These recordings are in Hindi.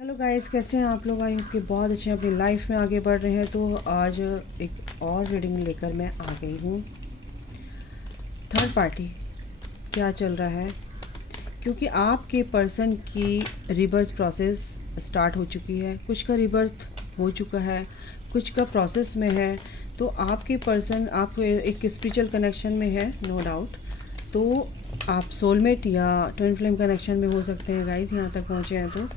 हेलो गाइस, कैसे हैं आप लोग? आई होप कि बहुत अच्छे अपनी लाइफ में आगे बढ़ रहे हैं। तो आज एक और रीडिंग लेकर मैं आ गई हूँ। थर्ड पार्टी क्या चल रहा है, क्योंकि आपके पर्सन की रिबर्थ प्रोसेस स्टार्ट हो चुकी है। कुछ का रिबर्थ हो चुका है, कुछ का प्रोसेस में है। तो आपके पर्सन आप एक स्पिरिचुअल कनेक्शन में है, नो डाउट। तो आप सोलमेट या ट्विन फ्लेम कनेक्शन में हो सकते हैं गाइस, यहाँ तक पहुँचे हैं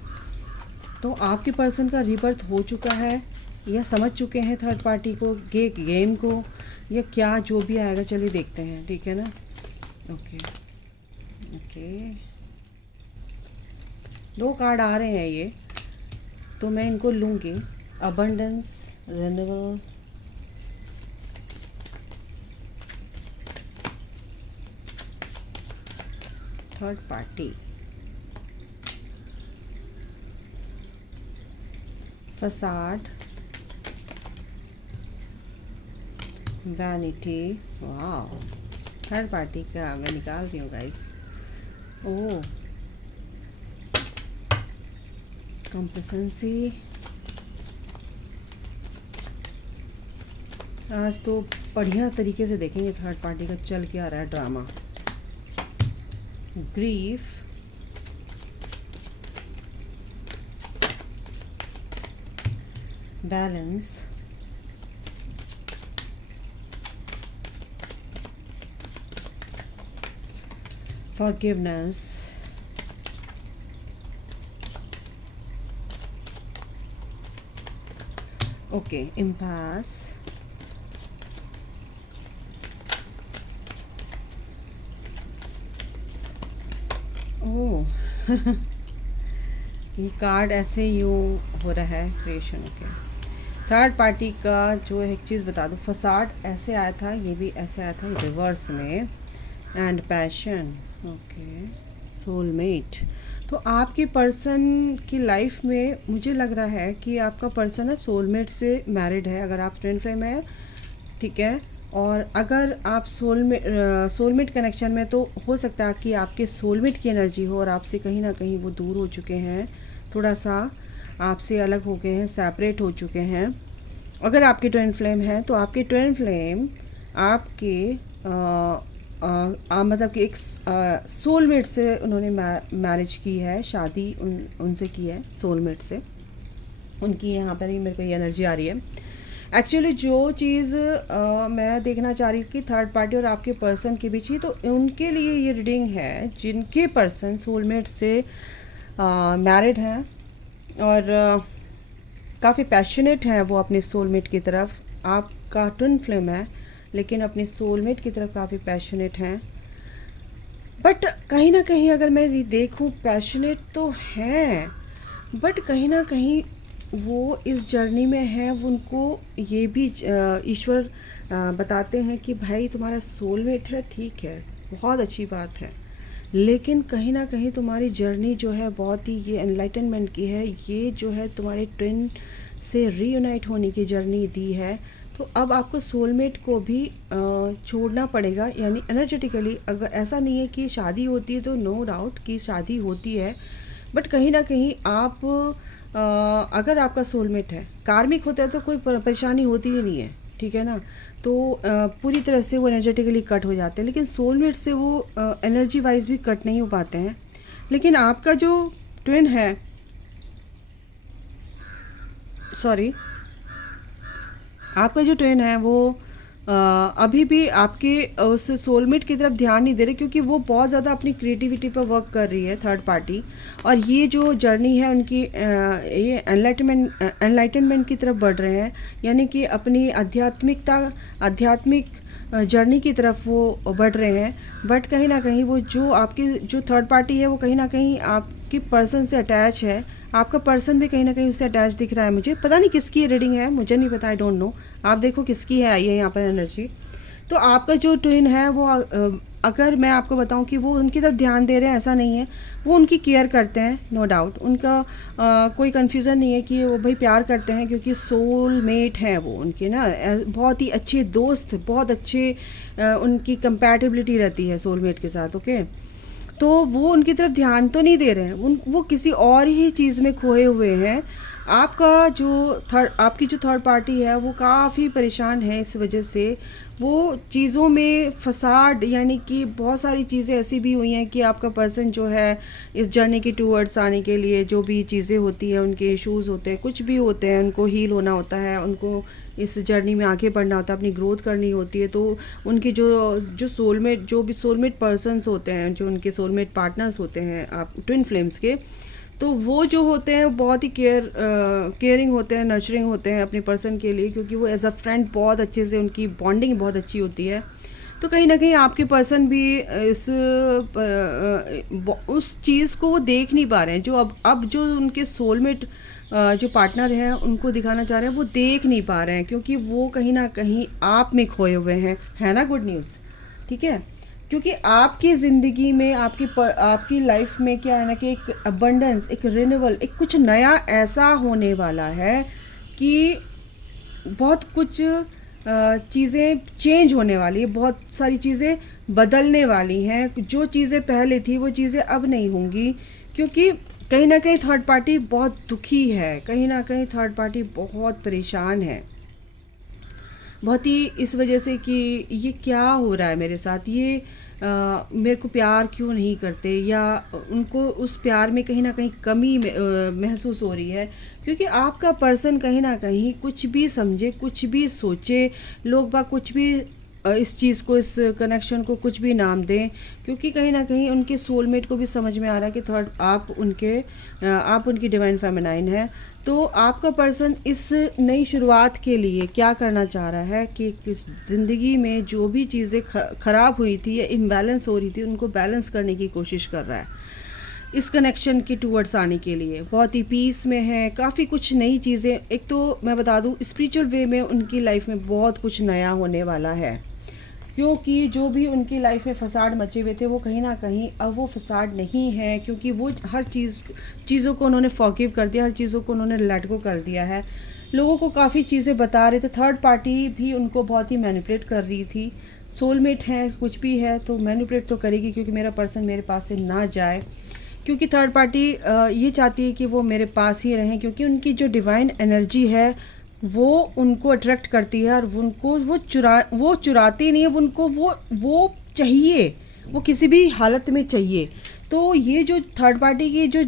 तो आपके पर्सन का रिबर्थ हो चुका है या समझ चुके हैं थर्ड पार्टी को, गेम को, या क्या जो भी आएगा चलिए देखते हैं, ठीक है ना। ओके ओके, दो कार्ड आ रहे हैं ये, तो मैं इनको लूँगी। Abundance, renewal, third party, facade, vanity. वाह, थर्ड पार्टी का मैं निकाल रही हूँ गाइस। ओह, कॉम्प्लेसेंसी। आज तो बढ़िया तरीके से देखेंगे थर्ड पार्टी का चल क्या रहा है drama. Grief, balance, forgiveness, okay, impasse, ओह ये कार्ड ऐसे यूँ हो रहा है क्रिएशन। ओके, थर्ड पार्टी का जो एक चीज़ बता दूँ, फसाड ऐसे आया था, ये भी ऐसे आया था रिवर्स में, एंड पैशन। Okay, soulmate. तो आपके पर्सन की लाइफ में मुझे लग रहा है कि आपका पर्सन है सोलमेट से मैरिड है, अगर आप ट्विन फ्लेम है, ठीक है। और अगर आप सोलमेट कनेक्शन में, तो हो सकता है कि आपके सोलमेट की एनर्जी हो और आपसे कहीं ना कहीं वो दूर हो चुके हैं, थोड़ा सा आपसे अलग हो गए हैं, सेपरेट हो चुके हैं। अगर आपके ट्विन फ्लेम है तो आपके ट्विन फ्लेम आपके मतलब कि एक सोलमेट से उन्होंने मैरिज की है, शादी उनसे की है, सोलमेट से उनकी। यहाँ पर ही मेरे को ये एनर्जी आ रही है। एक्चुअली जो चीज़ मैं देखना चाह रही हूँ कि थर्ड पार्टी और आपके पर्सन के बीच ही, तो उनके लिए ये रीडिंग है जिनके पर्सन सोलमेट से मैरिड हैं और काफ़ी पैशनेट हैं वो अपने सोलमेट की तरफ। आपका ट्विन फ्लेम है लेकिन अपने सोलमेट की तरफ काफ़ी पैशनेट हैं। बट कहीं ना कहीं अगर मैं देखूँ, पैशनेट तो हैं, बट कहीं ना कहीं वो इस जर्नी में है, वो उनको ये भी ईश्वर बताते हैं कि भाई तुम्हारा सोलमेट है, ठीक है, बहुत अच्छी बात है, लेकिन कहीं ना कहीं तुम्हारी जर्नी जो है बहुत ही ये एनलाइटनमेंट की है, ये जो है तुम्हारे ट्विन से रीयूनाइट होने की जर्नी दी है। तो अब आपको सोलमेट को भी छोड़ना पड़ेगा, यानी एनर्जेटिकली। अगर ऐसा नहीं है कि शादी होती है तो नो डाउट कि शादी होती है, बट कहीं ना कहीं आप अगर आपका सोलमेट है, कार्मिक होता है तो कोई परेशानी होती ही नहीं है, ठीक है ना। तो पूरी तरह से वो एनर्जेटिकली कट हो जाते हैं, लेकिन सोलमेट से वो एनर्जी वाइज भी कट नहीं हो पाते हैं। लेकिन आपका जो ट्विन है, सॉरी, आपका जो ट्विन है वो अभी भी आपके उस सोलमेट की तरफ ध्यान नहीं दे रहे, क्योंकि वो बहुत ज़्यादा अपनी क्रिएटिविटी पर वर्क कर रही है थर्ड पार्टी। और ये जो जर्नी है उनकी, ये एनलाइटनमेंट की तरफ बढ़ रहे हैं, यानी कि अपनी आध्यात्मिक जर्नी की तरफ वो बढ़ रहे हैं। बट कहीं ना कहीं वो जो आपकी जो थर्ड पार्टी है वो कहीं ना कहीं आपके पर्सन से अटैच है। आपका पर्सन भी कहीं ना कहीं उससे अटैच दिख रहा है मुझे, पता नहीं किसकी रीडिंग है, मुझे नहीं पता, आई डोंट नो। आप देखो किसकी है, आई है यहाँ पर एनर्जी। तो आपका जो ट्विन है वो अगर मैं आपको बताऊं कि वो उनकी तरफ ध्यान दे रहे हैं, ऐसा नहीं है, वो उनकी केयर करते हैं, नो डाउट। उनका कोई कन्फ्यूज़न नहीं है कि वो भाई प्यार करते हैं, क्योंकि सोल मेट हैं वो उनके ना, बहुत ही अच्छे दोस्त, बहुत अच्छे उनकी कंपैटिबिलिटी रहती है सोलमेट के साथ। ओके, तो वो उनकी तरफ ध्यान तो नहीं दे रहे हैं, वो किसी और ही चीज़ में खोए हुए हैं। आपकी जो थर्ड पार्टी है वो काफ़ी परेशान है इस वजह से। वो चीज़ों में फसाड, यानी कि बहुत सारी चीज़ें ऐसी भी हुई हैं कि आपका पर्सन जो है इस जर्नी के टूवर्ड्स आने के लिए जो भी चीज़ें होती हैं, उनके इश्यूज़ होते हैं, कुछ भी होते हैं, उनको हील होना होता है, उनको इस जर्नी में आगे बढ़ना होता है, अपनी ग्रोथ करनी होती है। तो उनकी जो भी सोलमेट पर्सन्स होते हैं, जो उनके सोलमेट पार्टनर्स होते हैं आप ट्विन फ्लेम्स के, तो वो जो होते हैं वो बहुत ही केयरिंग होते हैं, नर्चरिंग होते हैं अपने पर्सन के लिए, क्योंकि वो एज अ फ्रेंड बहुत अच्छे से, उनकी बॉन्डिंग बहुत अच्छी होती है। तो कहीं ना कहीं आपके पर्सन भी उस चीज़ को वो देख नहीं पा रहे हैं, जो अब जो उनके सोलमेट जो पार्टनर हैं उनको दिखाना चाह रहे हैं, वो देख नहीं पा रहे हैं, क्योंकि वो कहीं ना कहीं आप में खोए हुए हैं, है ना। गुड न्यूज़, ठीक है। क्योंकि आपकी ज़िंदगी में आपकी लाइफ में क्या है ना कि एक अबंडेंस, एक रिन्यूअल, एक कुछ नया ऐसा होने वाला है कि बहुत कुछ चीज़ें चेंज होने वाली है, बहुत सारी चीज़ें बदलने वाली हैं। जो चीज़ें पहले थी वो चीज़ें अब नहीं होंगी, क्योंकि कहीं ना कहीं थर्ड पार्टी बहुत दुखी है, कहीं ना कहीं थर्ड पार्टी बहुत परेशान है, बहुत ही इस वजह से कि ये क्या हो रहा है मेरे साथ, ये मेरे को प्यार क्यों नहीं करते, या उनको उस प्यार में कहीं ना कहीं कमी महसूस हो रही है। क्योंकि आपका पर्सन कहीं ना कहीं कुछ भी समझे, कुछ भी सोचे, लोग बाग कुछ भी इस चीज़ को, इस कनेक्शन को कुछ भी नाम दें, क्योंकि कहीं ना कहीं उनके सोलमेट को भी समझ में आ रहा है कि आप उनकी डिवाइन फेमिनाइन है। तो आपका पर्सन इस नई शुरुआत के लिए क्या करना चाह रहा है कि किस ज़िंदगी में जो भी चीज़ें ख़राब हुई थी या इम्बैलेंस हो रही थी, उनको बैलेंस करने की कोशिश कर रहा है इस कनेक्शन के टूवर्ड्स आने के लिए। बहुत ही पीस में है, काफ़ी कुछ नई चीज़ें। एक तो मैं बता दूं, स्पिरिचुअल वे में उनकी लाइफ में बहुत कुछ नया होने वाला है, क्योंकि जो भी उनकी लाइफ में फसाड मचे हुए थे वो कहीं ना कहीं अब वो फसाड नहीं है, क्योंकि वो हर चीज़ों को उन्होंने फॉरगिव कर दिया, हर चीज़ों को उन्होंने लेट गो कर दिया है। लोगों को काफ़ी चीज़ें बता रहे थे, थर्ड पार्टी भी उनको बहुत ही मैनिपुलेट कर रही थी। सोलमेट है, कुछ भी है तो मैनिपुलेट तो करेगी, क्योंकि मेरा पर्सन मेरे पास से ना जाए, क्योंकि थर्ड पार्टी ये चाहती है कि वो मेरे पास ही रहें, क्योंकि उनकी जो डिवाइन एनर्जी है वो उनको अट्रैक्ट करती है, और उनको वो चुराती नहीं है, उनको वो चाहिए, वो किसी भी हालत में चाहिए। तो ये जो थर्ड पार्टी की जो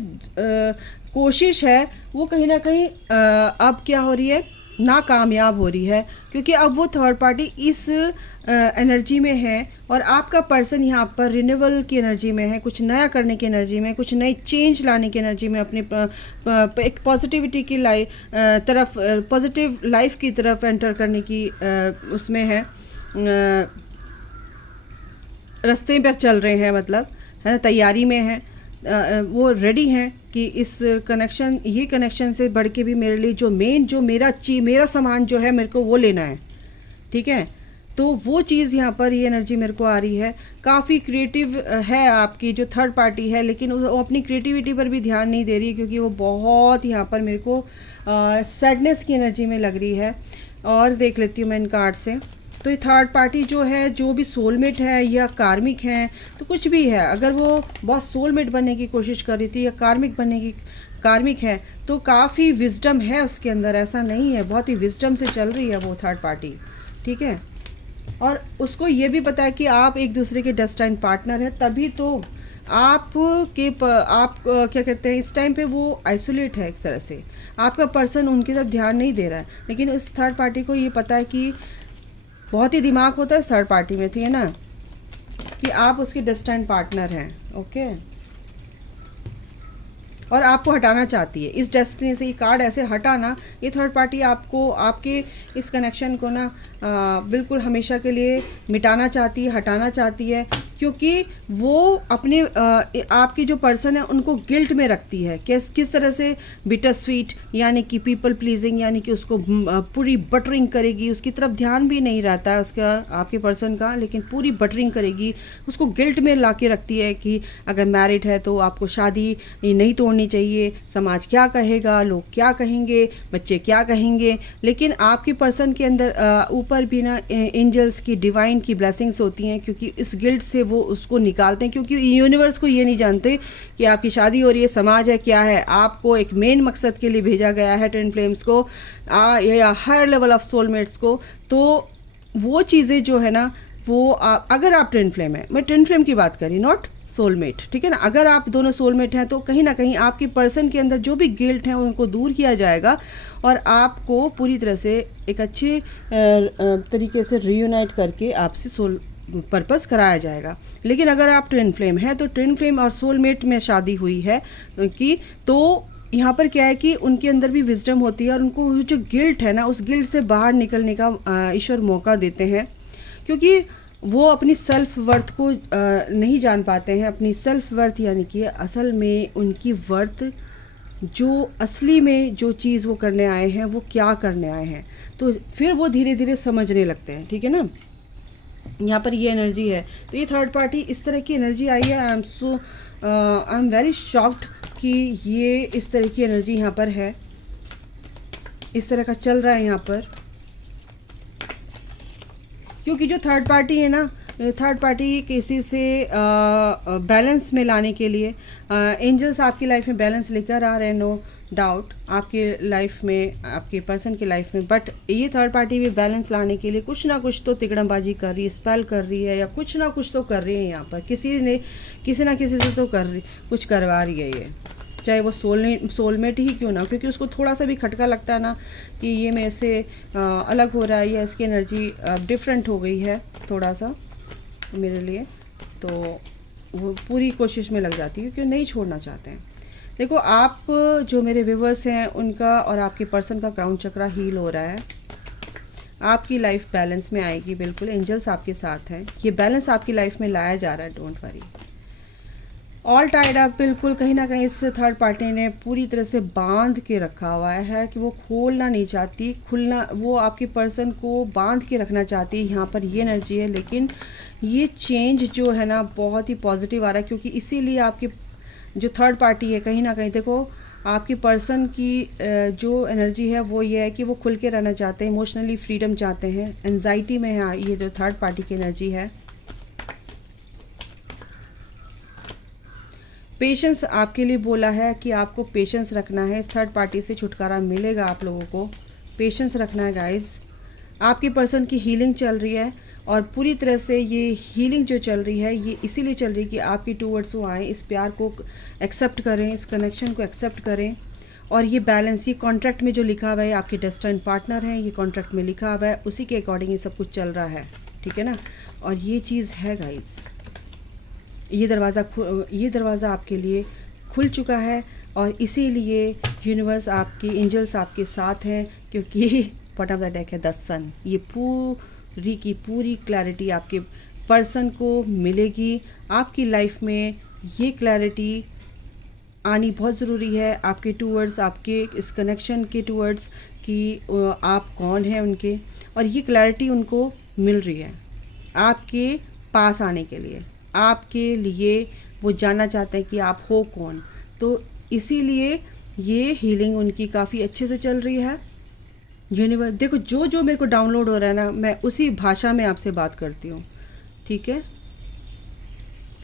कोशिश है वो कहीं ना कहीं अब क्या हो रही है, नाकामयाब हो रही है, क्योंकि अब वो थर्ड पार्टी इस एनर्जी में है, और आपका पर्सन यहाँ पर रिन्यूअल की एनर्जी में है, कुछ नया करने की एनर्जी में, कुछ नई चेंज लाने की एनर्जी में, अपने एक पॉजिटिविटी की तरफ, पॉजिटिव लाइफ की तरफ एंटर करने की उसमें है, रास्ते पर चल रहे हैं, मतलब है ना, तैयारी में है। वो रेडी हैं कि ये कनेक्शन से बढ़ के भी मेरे लिए जो मेरा सामान जो है मेरे को वो लेना है, ठीक है। तो वो चीज़ यहाँ पर ये एनर्जी मेरे को आ रही है। काफ़ी क्रिएटिव है आपकी जो थर्ड पार्टी है, लेकिन वो अपनी क्रिएटिविटी पर भी ध्यान नहीं दे रही, क्योंकि वो बहुत यहाँ पर मेरे को सैडनेस की एनर्जी में लग रही है। और देख लेती हूँ मैं इन कार्ड से। तो ये थर्ड पार्टी जो है, जो भी सोलमेट है या कार्मिक है, तो कुछ भी है, अगर वो बहुत सोलमेट बनने की कोशिश कर रही थी या कार्मिक है, तो काफ़ी विजडम है उसके अंदर, ऐसा नहीं है, बहुत ही विजडम से चल रही है वो थर्ड पार्टी, ठीक है। और उसको ये भी पता है कि आप एक दूसरे के डेस्टाइन पार्टनर है, तभी तो आप क्या कहते हैं, इस टाइम पे वो आइसोलेट है एक तरह से, आपका पर्सन उनकी तरफ ध्यान नहीं दे रहा है। लेकिन इस थर्ड पार्टी को ये पता है कि बहुत ही दिमाग होता है इस थर्ड पार्टी में, ठीक है ना, कि आप उसके डेस्टाइन पार्टनर हैं, ओके। और आपको हटाना चाहती है इस डेस्टिनी से। ये कार्ड ऐसे हटाना, ये थर्ड पार्टी आपको, आपके इस कनेक्शन को ना बिल्कुल हमेशा के लिए मिटाना चाहती है, हटाना चाहती है, क्योंकि वो अपने आपकी जो पर्सन है उनको गिल्ट में रखती है। किस तरह से बिटर स्वीट, यानी कि पीपल प्लीजिंग, यानी कि उसको पूरी बटरिंग करेगी, उसकी तरफ ध्यान भी नहीं रहता है उसका, आपके पर्सन का, लेकिन पूरी बटरिंग करेगी, उसको गिल्ट में ला के रखती है कि अगर मैरिड है तो आपको शादी नहीं तोड़नी करनी चाहिए, समाज क्या कहेगा, लोग क्या कहेंगे, बच्चे क्या कहेंगे, लेकिन आपके पर्सन के अंदर ऊपर भी ना एंजल्स की, डिवाइन की ब्लेसिंग्स होती हैं, क्योंकि इस गिल्ट से वो उसको निकालते हैं, क्योंकि यूनिवर्स को ये नहीं जानते कि आपकी शादी हो रही है, समाज है, क्या है। आपको एक मेन मकसद के लिए भेजा गया है, ट्विन फ्लेम्स को या हायर लेवल ऑफ सोलमेट्स को। तो वो चीज़ें जो है ना वो अगर आप ट्विन फ्लेम है, मैं ट्विन फ्लेम की बात करी, नॉट सोलमेट, ठीक है ना। अगर आप दोनों सोलमेट हैं तो कहीं ना कहीं आपकी पर्सन के अंदर जो भी गिल्ट है उनको दूर किया जाएगा और आपको पूरी तरह से एक अच्छे तरीके से रीयूनाइट करके आपसे सोल पर्पस कराया जाएगा। लेकिन अगर आप ट्विन फ्लेम है तो ट्विन फ्लेम और सोलमेट में शादी हुई है कि तो यहाँ पर क्या है कि उनके अंदर भी विजडम होती है और उनको जो गिल्ट है ना, उस गिल्ट से बाहर निकलने का ईश्वर मौका देते हैं, क्योंकि वो अपनी सेल्फ वर्थ को नहीं जान पाते हैं। अपनी सेल्फ वर्थ यानी कि असल में उनकी वर्थ, जो असली में जो चीज़ वो करने आए हैं वो क्या करने आए हैं, तो फिर वो धीरे धीरे समझने लगते हैं, ठीक है ना। यहाँ पर ये एनर्जी है, तो ये थर्ड पार्टी इस तरह की एनर्जी आई है। आई एम वेरी शॉक्ड कि ये इस तरह की एनर्जी यहाँ पर है, इस तरह का चल रहा है यहाँ पर, क्योंकि जो थर्ड पार्टी है ना, थर्ड पार्टी किसी से बैलेंस में लाने के लिए एंजल्स आपकी लाइफ में बैलेंस लेकर आ रहे हैं, नो डाउट, आपके लाइफ में, आपके पर्सन की लाइफ में। बट ये थर्ड पार्टी भी बैलेंस लाने के लिए कुछ ना कुछ तो तिकड़मबाजी कर रही है, स्पेल कर रही है, या कुछ ना कुछ तो कर रही है। यहाँ पर किसी ना किसी से तो कुछ करवा रही है ये, चाहे वो सोलमेट ही क्यों ना, क्योंकि उसको थोड़ा सा भी खटका लगता है ना कि ये मेरे से अलग हो रहा है या इसकी एनर्जी डिफरेंट हो गई है थोड़ा सा मेरे लिए, तो वो पूरी कोशिश में लग जाती है क्योंकि नहीं छोड़ना चाहते हैं। देखो, आप जो मेरे व्यूवर्स हैं उनका और आपके पर्सन का क्राउन चक्रा हील हो रहा है, आपकी लाइफ बैलेंस में आएगी, बिल्कुल एंजल्स आपके साथ हैं, ये बैलेंस आपकी लाइफ में लाया जा रहा है, don't worry. All tied up, बिल्कुल कहीं ना कहीं इस थर्ड पार्टी ने पूरी तरह से बांध के रखा हुआ है कि वो खोलना नहीं चाहती, खुलना, वो आपके पर्सन को बांध के रखना चाहती है। यहाँ पर ये एनर्जी है, लेकिन ये चेंज जो है ना बहुत ही पॉजिटिव आ रहा है, क्योंकि इसीलिए आपके जो थर्ड पार्टी है कहीं ना कहीं, देखो आपके पर्सन की जो एनर्जी है वो ये है कि वो खुल के रहना चाहते हैं, इमोशनली फ्रीडम चाहते हैं, एंजाइटी में है ये जो थर्ड पार्टी की एनर्जी है। पेशेंस आपके लिए बोला है कि आपको पेशेंस रखना है, इस थर्ड पार्टी से छुटकारा मिलेगा आप लोगों को, पेशेंस रखना है गाइस। आपके पर्सन की हीलिंग चल रही है और पूरी तरह से ये हीलिंग जो चल रही है ये इसीलिए चल रही है कि आपकी टूवर्ड्स वो आएँ, इस प्यार को एक्सेप्ट करें, इस कनेक्शन को एक्सेप्ट करें। और ये बैलेंस, ये कॉन्ट्रैक्ट में जो लिखा हुआ है, आपके डेस्टिन्ड पार्टनर हैं, ये कॉन्ट्रैक्ट में लिखा हुआ है, उसी के अकॉर्डिंग ये सब कुछ चल रहा है, ठीक है ना। और ये चीज़ है गाइस, ये दरवाज़ा आपके लिए खुल चुका है और इसीलिए यूनिवर्स, आपके एंजल्स आपके साथ हैं, क्योंकि बॉटम ऑफ द डेक है द सन। ये पूरी की पूरी क्लैरिटी आपके पर्सन को मिलेगी। आपकी लाइफ में ये क्लैरिटी आनी बहुत ज़रूरी है आपके टूवर्ड्स, आपके इस कनेक्शन के टूवर्ड्स कि आप कौन हैं उनके, और ये क्लैरिटी उनको मिल रही है आपके पास आने के लिए, आपके लिए वो जानना चाहते हैं कि आप हो कौन। तो इसीलिए ये हीलिंग उनकी काफ़ी अच्छे से चल रही है। यूनिवर्स, देखो जो मेरे को डाउनलोड हो रहा है ना, मैं उसी भाषा में आपसे बात करती हूँ, ठीक है।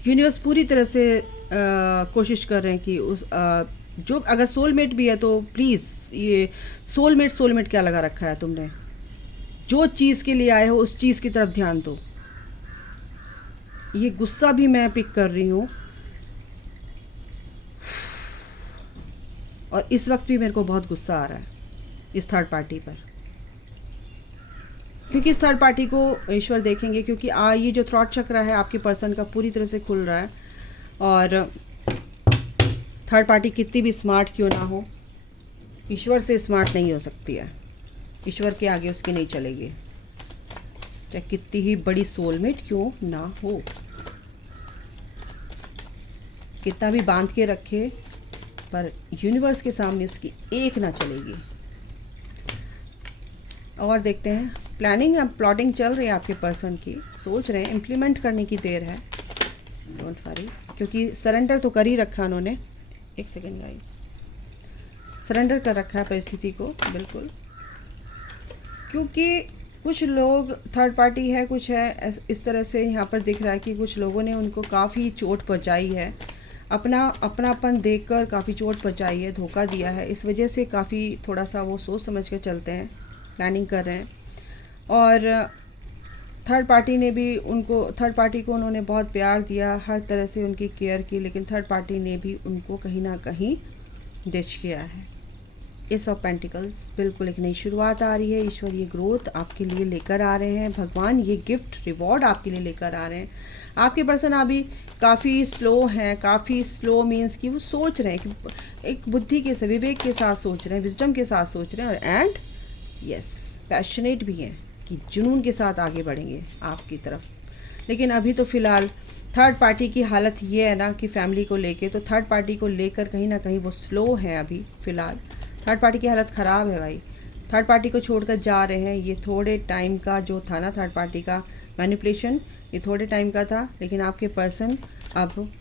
यूनिवर्स पूरी तरह से कोशिश कर रहे हैं कि उस जो अगर सोलमेट भी है तो प्लीज़, ये सोलमेट क्या लगा रखा है तुमने, जो चीज़ के लिए आए हो उस चीज़ की तरफ ध्यान दो। ये गुस्सा भी मैं पिक कर रही हूँ और इस वक्त भी मेरे को बहुत गुस्सा आ रहा है इस थर्ड पार्टी पर, क्योंकि इस थर्ड पार्टी को ईश्वर देखेंगे, क्योंकि ये जो थ्रॉट चक्र है आपके पर्सन का पूरी तरह से खुल रहा है। और थर्ड पार्टी कितनी भी स्मार्ट क्यों ना हो, ईश्वर से स्मार्ट नहीं हो सकती है, ईश्वर के आगे उसकी नहीं चलेगी, चाहे कितनी ही बड़ी सोलमेट क्यों ना हो, कितना भी बांध के रखे, पर यूनिवर्स के सामने उसकी एक ना चलेगी। और देखते हैं, प्लानिंग या प्लॉटिंग चल रही है आपके पर्सन की, सोच रहे हैं, इम्प्लीमेंट करने की देर है, डोंट वरी, क्योंकि सरेंडर तो कर ही रखा उन्होंने, एक सेकेंड गाइस, सरेंडर कर रखा है परिस्थिति को बिल्कुल, क्योंकि कुछ लोग थर्ड पार्टी है, कुछ है इस तरह से यहाँ पर दिख रहा है कि कुछ लोगों ने उनको काफ़ी चोट पहुँचाई है, अपनापन देखकर काफ़ी चोट पहुँचाई है, धोखा दिया है। इस वजह से काफ़ी थोड़ा सा वो सोच समझ कर चलते हैं, प्लानिंग कर रहे हैं। और थर्ड पार्टी को उन्होंने बहुत प्यार दिया, हर तरह से उनकी केयर की, लेकिन थर्ड पार्टी ने भी उनको कहीं ना कहीं डिच किया है। एस ऑफ पेंटिकल्स, बिल्कुल एक नई शुरुआत आ रही है, ईश्वर ये ग्रोथ आपके लिए लेकर आ रहे हैं, भगवान ये गिफ्ट रिवॉर्ड आपके लिए लेकर आ रहे हैं। आपके पर्सन अभी काफ़ी स्लो हैं, काफ़ी स्लो मीन्स कि वो सोच रहे हैं कि एक बुद्धि के साथ, विवेक के साथ सोच रहे हैं, विजडम के साथ सोच रहे हैं, और एंड यस पैशनेट भी हैं कि जुनून के साथ आगे बढ़ेंगे आपकी तरफ। लेकिन अभी तो फ़िलहाल थर्ड पार्टी की हालत ये है ना कि फैमिली को लेके, तो थर्ड पार्टी को लेकर कहीं ना कहीं वो स्लो है अभी फ़िलहाल। थर्ड पार्टी की हालत ख़राब है भाई, थर्ड पार्टी को छोड़कर जा रहे हैं। ये थोड़े टाइम का जो था ना थर्ड पार्टी का मैनिपुलेशन, ये थोड़े टाइम का था, लेकिन आपके पर्सन अब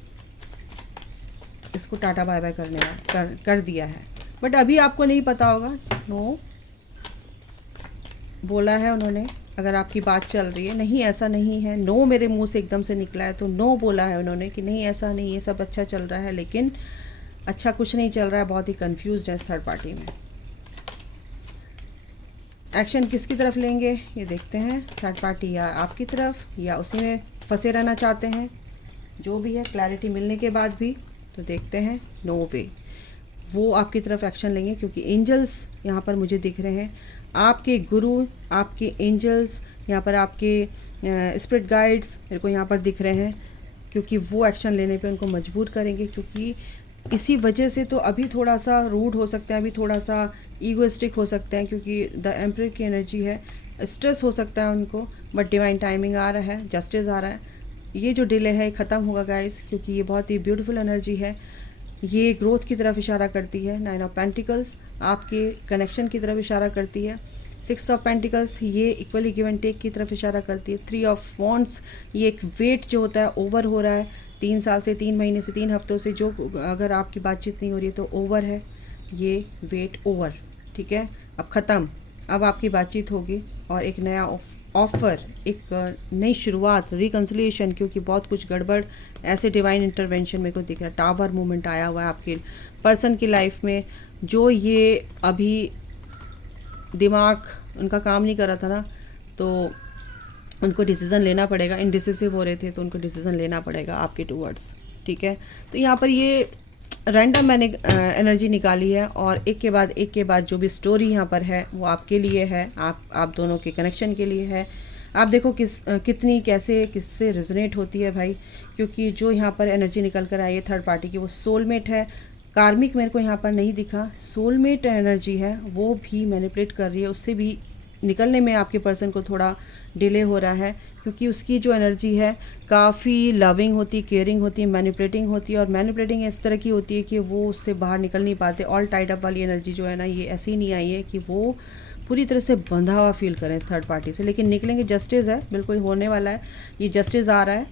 इसको टाटा बाय बाय कर दिया है। बट अभी आपको नहीं पता होगा, नो बोला है उन्होंने, अगर आपकी बात चल रही है, नहीं ऐसा नहीं है, नो मेरे मुंह से एकदम से निकला है तो नो बोला है उन्होंने कि नहीं ऐसा नहीं, ये सब अच्छा चल रहा है, लेकिन अच्छा कुछ नहीं चल रहा है, बहुत ही कंफ्यूज्ड है इस थर्ड पार्टी में। एक्शन किसकी तरफ लेंगे ये देखते हैं, थर्ड पार्टी या आपकी तरफ या उसी में फंसे रहना चाहते हैं, जो भी है क्लैरिटी मिलने के बाद भी। तो देखते हैं, नो वे वो आपकी तरफ एक्शन लेंगे, क्योंकि एंजल्स यहाँ पर मुझे दिख रहे हैं, आपके गुरु, आपके एंजल्स, यहाँ पर आपके स्पिरिट गाइड्स मेरे को यहाँ पर दिख रहे हैं, क्योंकि वो एक्शन लेने पे उनको मजबूर करेंगे। क्योंकि इसी वजह से तो अभी थोड़ा सा रूड हो सकते हैं, अभी थोड़ा सा ईगोइस्टिक हो सकते हैं, क्योंकि द एम्परर की एनर्जी है, स्ट्रेस हो सकता है उनको, बट डिवाइन टाइमिंग आ रहा है, जस्टिस आ रहा है। ये जो डिले है ख़त्म होगा गाइस, क्योंकि ये बहुत ही ब्यूटीफुल एनर्जी है, ये ग्रोथ की तरफ इशारा करती है। 9 ऑफ पेंटिकल्स आपके कनेक्शन की तरफ इशारा करती है। 6 ऑफ पेंटिकल्स ये इक्वली गिव एंड टेक की तरफ इशारा करती है। 3 ऑफ वॉन्ड्स ये एक वेट जो होता है ओवर हो रहा है, 3 साल से, 3 महीने से, 3 हफ्तों से, जो अगर आपकी बातचीत नहीं हो रही है तो ओवर है ये वेट, ओवर, ठीक है, अब ख़त्म, अब आपकी बातचीत होगी और एक नया ऑफ़र, एक नई शुरुआत, रिकन्सिलिएशन, क्योंकि बहुत कुछ गड़बड़ ऐसे डिवाइन इंटरवेंशन मेरे को दिख रहा है। टावर मूवमेंट आया हुआ है आपके पर्सन की लाइफ में, जो ये अभी दिमाग उनका काम नहीं कर रहा था ना, तो उनको डिसीज़न लेना पड़ेगा, इनडिसिसिव हो रहे थे तो उनको डिसीज़न लेना पड़ेगा आपके टूवर्ड्स, ठीक है। तो यहाँ पर ये रैंडम मैंने एनर्जी निकाली है, और एक के बाद जो भी स्टोरी यहाँ पर है वो आपके लिए है, आप दोनों के कनेक्शन के लिए है। आप देखो कितनी कैसे किससे रेजोनेट होती है भाई, क्योंकि जो यहाँ पर एनर्जी निकल कर आई है थर्ड पार्टी की, वो सोलमेट है। कार्मिक मेरे को यहाँ पर नहीं दिखा, सोलमेट एनर्जी है, वो भी मैनिपुलेट कर रही है, उससे भी निकलने में आपके पर्सन को थोड़ा डिले हो रहा है, क्योंकि उसकी जो एनर्जी है काफ़ी लविंग होती, केयरिंग होती है, मैनिपुलेटिंग होती है, और मैनिपुलेटिंग इस तरह की होती है कि वो उससे बाहर निकल नहीं पाते। ऑल टाइड अप वाली एनर्जी जो है ना, ये ऐसी नहीं आई है कि वो पूरी तरह से बंधा हुआ फील करें थर्ड पार्टी से, लेकिन निकलेंगे, जस्टिस है, बिल्कुल होने वाला है, ये जस्टिस आ रहा है,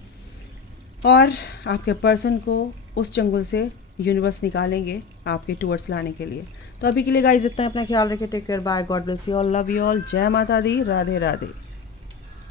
और आपके पर्सन को उस चंगुल से यूनिवर्स निकालेंगे आपके टूवर्ड्स लाने के लिए। तो अभी के लिए गाइस इतना, अपना ख्याल रखें, take care, bye, God bless you all, love you all, जय माता दी, राधे राधे।